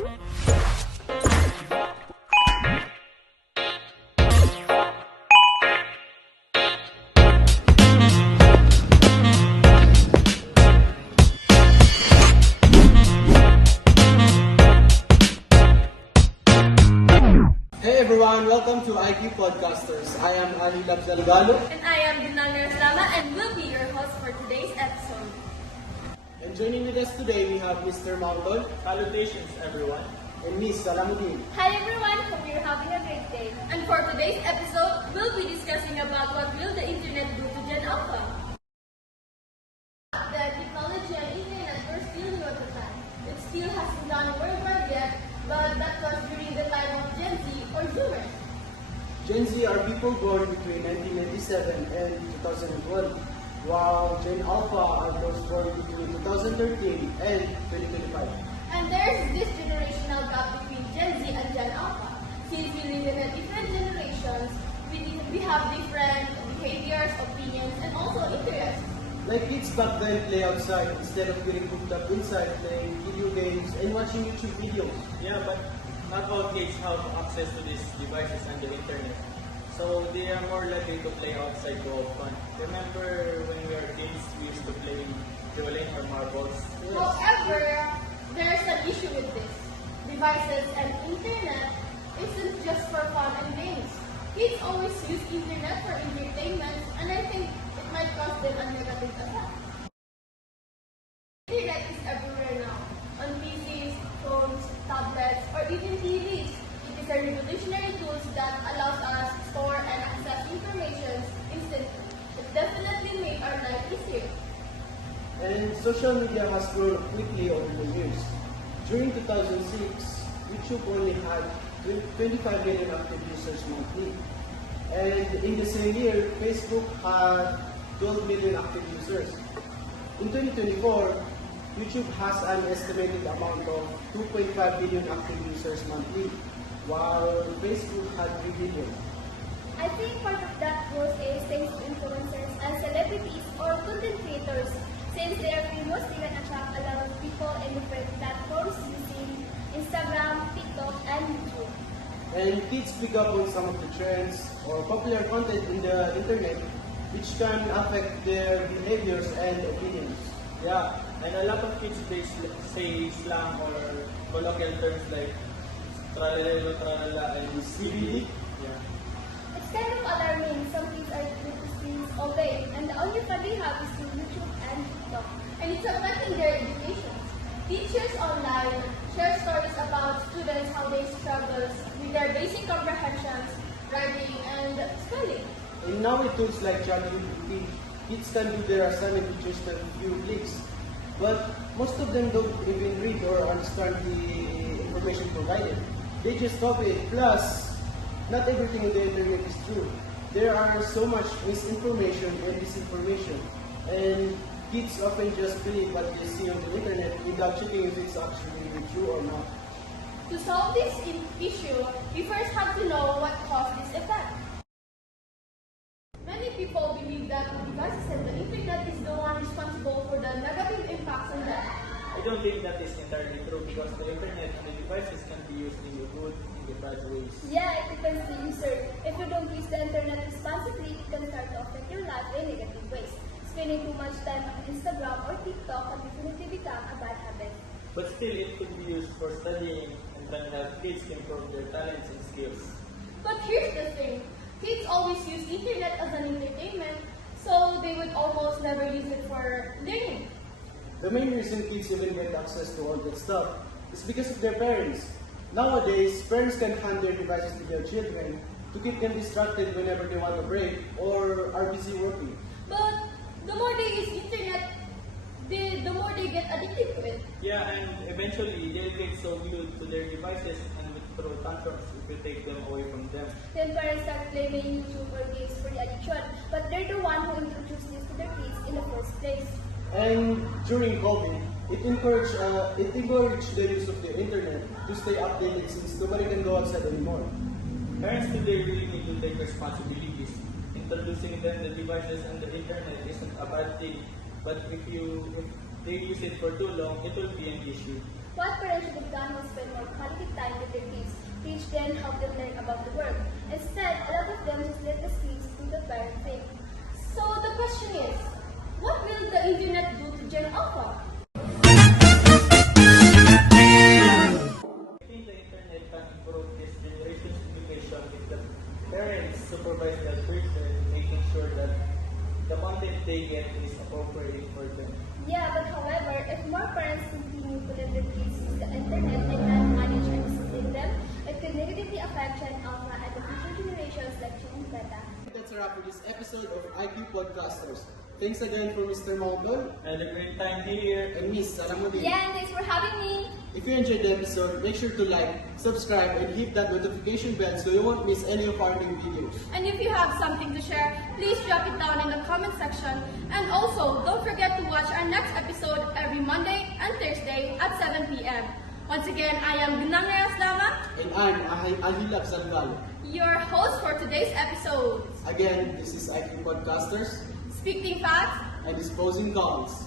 Hey everyone, welcome to IQ Podcasters. I am Ali Labzalgalo. And I am Dinana Rama and will be your host for today's episode. And joining with us today, we have Mr. Maudol. Salutations, everyone. And Miss Salamuddin. Hi everyone, hope you're having a great day. And for today's episode, we'll be discussing about what will the internet do to Gen Alpha. The technology and internet were still new at the time. It still hasn't gone worldwide yet, but that was during the time of Gen Z or Zoomers. Gen Z are people born between 1997 and 2001, while Gen Alpha are those born between 2013 and 2025. And there's this generational gap between Gen Z and Gen Alpha. Since we live in a different generations, we have different behaviors, opinions, and also interests. Like kids back then play outside instead of getting hooked up inside playing video games and watching YouTube videos. Yeah, but not all kids have access to these devices and the internet. So they are more likely to play outside to have fun. Remember when we were kids, we used to play Jolene or marbles? However, there's an issue with this. Devices and internet isn't just for fun and games. Kids always use internet for entertainment, and I think it might cause them a negative effect. Internet is everywhere now, on PCs, phones, tablets, or even TVs. It is a revolutionary tool that allows us to store and access information instantly. It definitely made our life easier. And social media has grown quickly over the years. During 2006, YouTube only had 25 million active users monthly. And in the same year, Facebook had 12 million active users. In 2024, YouTube has an estimated amount of 2.5 billion active users monthly, while Facebook had 3 billion. I think part of that growth is thanks to influencers and celebrities or content creators, since they are famous, they can attract a lot of people in different platforms using Instagram, TikTok, and YouTube. And kids pick up on some of the trends or popular content in the internet, which can affect their behaviors and opinions. Yeah, and a lot of kids say slang or colloquial terms like tralalelo, tralala, and CBD. Yeah. It's kind of alarming. Some kids are glued to screens all day, and the only fun they have is through YouTube and TikTok. And it's affecting their education. Teachers online share stories about students how they struggle with their basic comprehensions, writing, and spelling. And now with tools like ChatGPT, kids can do their assignment with just a few clicks. But most of them don't even read or understand the information provided. They just copy it. Plus, not everything on the internet is true. There are so much misinformation and disinformation. And kids often just believe what they see on the internet without checking if it's actually true or not. To solve this issue, we first have to know what caused this effect. Many people believe that the devices and the internet is the one responsible for the negative impacts on them. I don't think that is entirely true because the internet and the devices can be used in the good and the bad ways. Yeah, it depends on the user. If you don't use the internet responsibly, it can start to affect your life in negative ways. Spending too much time on Instagram or TikTok can definitely become a bad habit. But still, it could be used for studying and trying to help kids improve their talents and skills. But here's the thing, kids always use internet as an entertainment, so they would almost never use it for learning. The main reason kids even get access to all that stuff is because of their parents. Nowadays, parents can hand their devices to their children to keep them distracted whenever they want a break or are busy working. But the more they use internet, the more they get addicted to it. Yeah, and eventually they'll get so glued to their devices and will throw tantrums if you take them away from them. Then parents start blaming YouTube or games for the addiction, but they're the one who introduced this to their kids in the first place. And during COVID, it encouraged the use of the internet to stay updated since nobody can go outside anymore. Parents today really need to take responsibilities. Introducing them the devices and the internet isn't a bad thing, but if they use it for too long, it will be an issue. What parents should have done was spend more which then help them learn about the world. Instead, a lot of them just let the screens do the parent thing. So the question is, what will the internet do to Gen Alpha? I think the internet can improve this generation's education if the parents supervise their children, making sure that the content they get is appropriate for them. Yeah, but however, if more parents continue to let their kids use the internet and not manage and discipline them, it could negatively affect Gen Alpha and the future generations like Gen and Beta. That's a wrap for this episode of IQ Podcasters. Thanks again for Mr. Maldon And a great time here. and Miss Salamudin. Yeah, and thanks for having me. If you enjoyed the episode, make sure to like, subscribe, and hit that notification bell so you won't miss any of our new videos. And if you have something to share, please drop it down in the comment section. And also, don't forget to watch our next episode every Monday and Thursday at 7 p.m. Once again, I am Gunang Rayaslama, And I'm Ahilab Salgal. your host for today's episode. Again, this is IQ Podcasters Speaking facts, and Disposing Calls.